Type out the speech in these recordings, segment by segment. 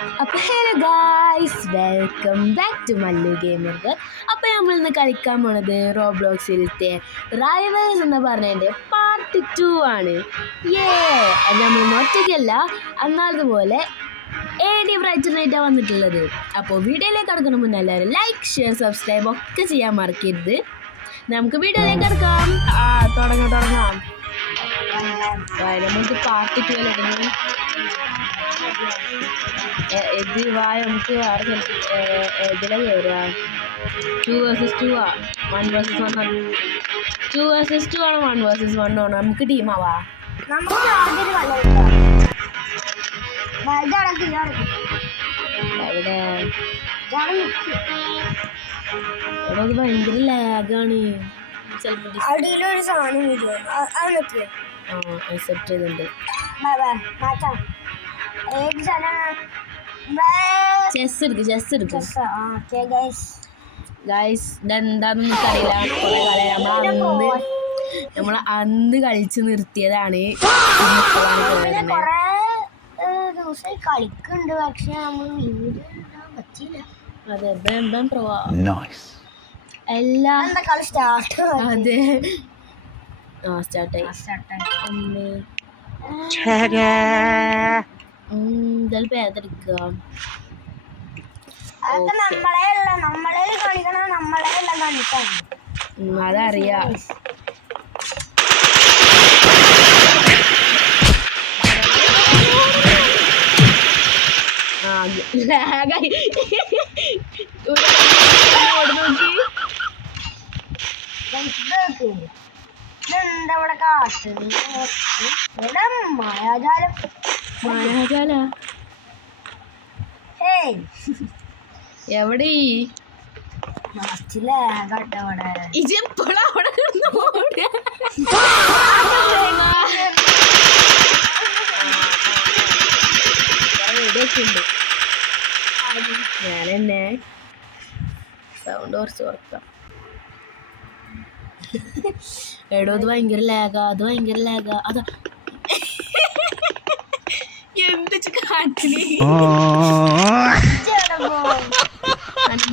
അപ്പോൾ hello guys, welcome back to Mallu Gamer. അപ്പോൾ നമ്മൾ ഇന്ന് കളിക്കാൻ പോണത് റോബ്ലോക്സിലത്തെ റൈവൽസ് എന്ന് പറഞ്ഞതിൻ്റെ പാർട്ട് 2 ആണ്. അത് നമ്മൾ ഒറ്റയ്ക്കല്ല, എന്നാലതുപോലെ AD ബ്രൈറ്റനായിട്ടാണ് വന്നിട്ടുള്ളത്. അപ്പോൾ വീഡിയോയിലേക്ക് കിടക്കുന്ന മുന്നേ എല്ലാവരും ലൈക്ക്, ഷെയർ, സബ്സ്ക്രൈബ് ഒക്കെ ചെയ്യാൻ മറക്കരുത്. നമുക്ക് വീഡിയോയിലേക്ക് കിടക്കാം. തുടങ്ങാം. നമുക്ക് പാർട്ട് 2 ഇത് നമുക്ക് വേറെ ഇതിലെ കയറുക. 2 vs 2 1 vs 1 2 vs 2 ആണോ 1 vs 1 ആണോ? നമുക്ക് ടീമാവാ. എവിടെ അത് ഭയങ്കര ലാഗാണ്. അക്സെപ്റ്റ് ചെയ്തിട്ടുണ്ട്. ചെസ് എടുക്കും ഗൈസ്. ഇതെന്താന്ന് അറിയില്ല. നമ്മൾ അന്ന് കളിച്ച് നിർത്തിയതാണ്. കളിക്കുന്നുണ്ട്, പക്ഷെ അതെ എല്ലാം അതെ സ്റ്റാർട്ടായി. ചിലപ്പോ ഏതെടുക്കുക. അതറിയാം. മായാജാല എവിടെ ഇജെപ്പോഴും അവിടെ ഉണ്ട്. ഞാനെന്നെ സൗണ്ട് കുറച്ച് കുറക്കാം. എടോ അത് ഭയങ്കര ലാഗാ. അതാ എന്ത് കാട്ടില്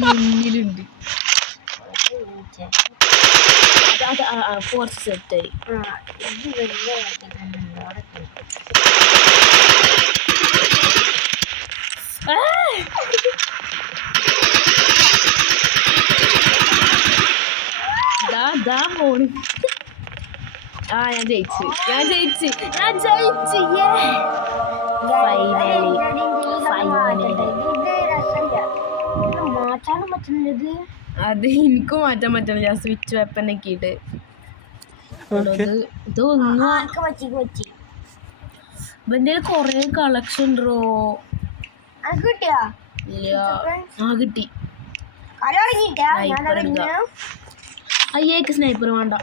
മുന്നിലുണ്ട്. ഫോർത്ത് സെറ്റായി. ഫോണ് ഞാൻ ജയിച്ചു. അത് എനിക്കും മാറ്റാൻ പറ്റില്ല. ഞാൻ സ്വിച്ച് വെപ്പൻ ആക്കിയിട്ട് ഇവന്റെ കൊറേ കളക്ഷൻ ഉണ്ടോ? കിട്ടി. അയ്യേക്ക് സ്നൈപ്പർ വേണ്ട.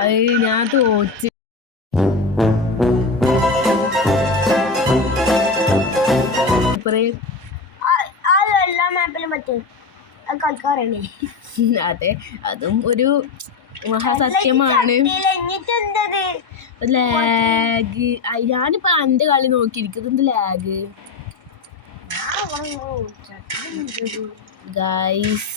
അത് ഞാൻ തോറ്റ്. അതെ, അതും ഒരു മഹാസത്യമാണ്. ലാഗ്. ഞാനിപ്പോ എന്റെ കളി നോക്കിയിരിക്കുന്നത്. എന്ത് ലാഗ് ഗൈസ്.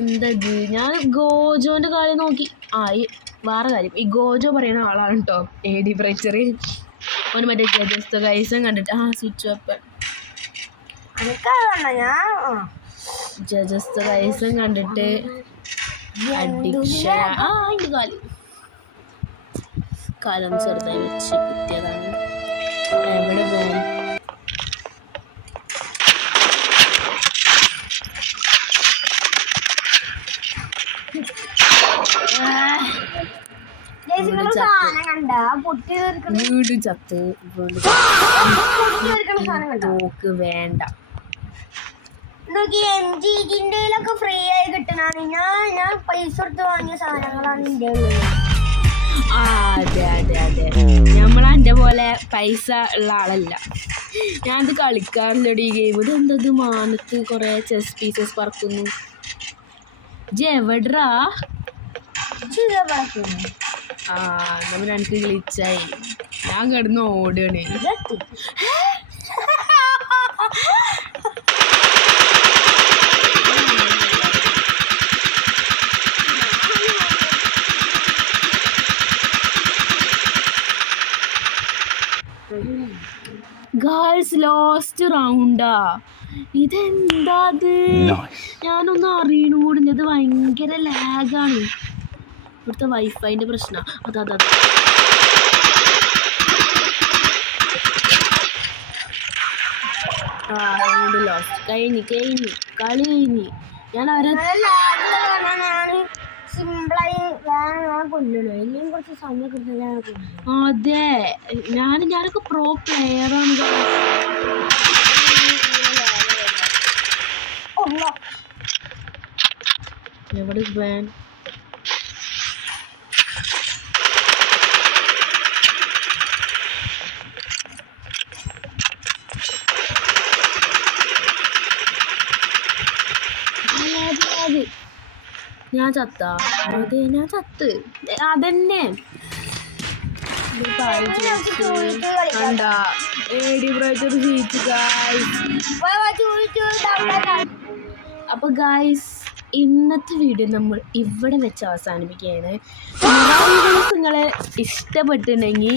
എന്തത്, ഞാൻ ഗോജോന്റെ കളി നോക്കി. വേറെ കാര്യം, ഈ ഗോജോ പറയുന്ന ആളാണ് കേട്ടോ AD ബ്രൈറ്റർ. ഓന് മറ്റേ ജസ്റ്റ് ഗൈസും കണ്ടിട്ട് സ്വിച്ച് വെപ്പൻ ജസ്റ്റ് ഗൈസും കണ്ടിട്ട് അഡിക്ഷൻ. അതിൻ്റെ കാലം ചെറുതായി വെച്ച് കുത്തിയതാണ്. എവിടെ പോകാൻ വീട് ചത്ത്. തോക്ക് വേണ്ട. ഫ്രീ ആയി കിട്ടണാണ്. ഞാൻ പൈസ കൊടുത്ത് വാങ്ങിയ സാധനങ്ങളാണ് ഇന്ത്യ. അതെ നമ്മളെൻ്റെ പോലെ പൈസ ഉള്ള ആളല്ല. ഞാനത് കളിക്കാറില്ലടി ഈ ഗെയിം. ഇതെന്തത് മാനത്ത് കുറേ ചെസ് പീസസ് പറക്കുന്നു. എവിടാ? ചിതപ്പടക്കുന്നു ആ നമ്മൾ എനിക്ക് ഗ്ലിച്ചായി. ഞാൻ കിടന്ന് ഓടുകയാണ്. ഗേൾസ് ലാസ്റ്റ് റൗണ്ടാ. ഇതെന്താ ഇത്? ഞാനൊന്നും അറിയണ കൂടി. ഇത് ഭയങ്കര ലാഗാണ്. ഇവിടുത്തെ വൈഫൈൻ്റെ പ്രശ്നം. അതാ റൗണ്ട് ലാസ്റ്റ്. കഴിഞ്ഞ് കളി കഴിഞ്ഞ്. ഞാൻ അവരെ സിമ്പിളായി ഞാൻ കൊല്ലണോ ഇനിയും കുറച്ച് സമയം കിട്ടുന്ന. അതെ ഞാനൊക്കെ പ്രോ പ്ലെയറാണ്. എവിടെ പ്ലാൻ? ഞാൻ ചത്ത. അതെ ഞാൻ ചത്ത്. അതന്നെ കണ്ടാ ഏടി ബ്രൈറ്റർ ജയിച്ചു ഗായ്സ്. അപ്പൊ ഗായ്സ് ഇന്നത്തെ വീഡിയോ നമ്മൾ ഇവിടെ വെച്ച് അവസാനിപ്പിക്കുകയാണ്. നിങ്ങളെ ഇഷ്ടപ്പെട്ടിട്ടുണ്ടെങ്കിൽ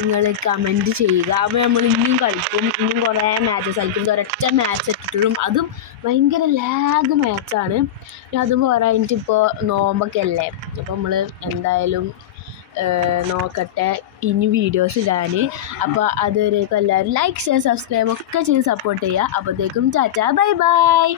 നിങ്ങൾ കമൻറ്റ് ചെയ്യുക. അപ്പോൾ നമ്മൾ ഇനിയും കളിക്കും. ഇനിയും കുറേ മാച്ചസ് കളിക്കും. ഒരൊറ്റ മാച്ച് ഇട്ടിട്ടും അതും ഭയങ്കര ലാഗ് മാച്ചാണ്. അതും പോരാഞ്ഞിട്ട് ഇപ്പോൾ നോമ്പൊക്കെ അല്ലേ. അപ്പോൾ നമ്മൾ എന്തായാലും നോക്കട്ടെ ഇനി വീഡിയോസ് ഇടാൻ. അപ്പോൾ അതുവരേക്കും എല്ലാവരും ലൈക്ക് ഷെയർ സബ്സ്ക്രൈബ് ഒക്കെ ചെയ്ത് സപ്പോർട്ട് ചെയ്യുക. അപ്പോഴത്തേക്കും ടാറ്റാ ബൈ ബൈ.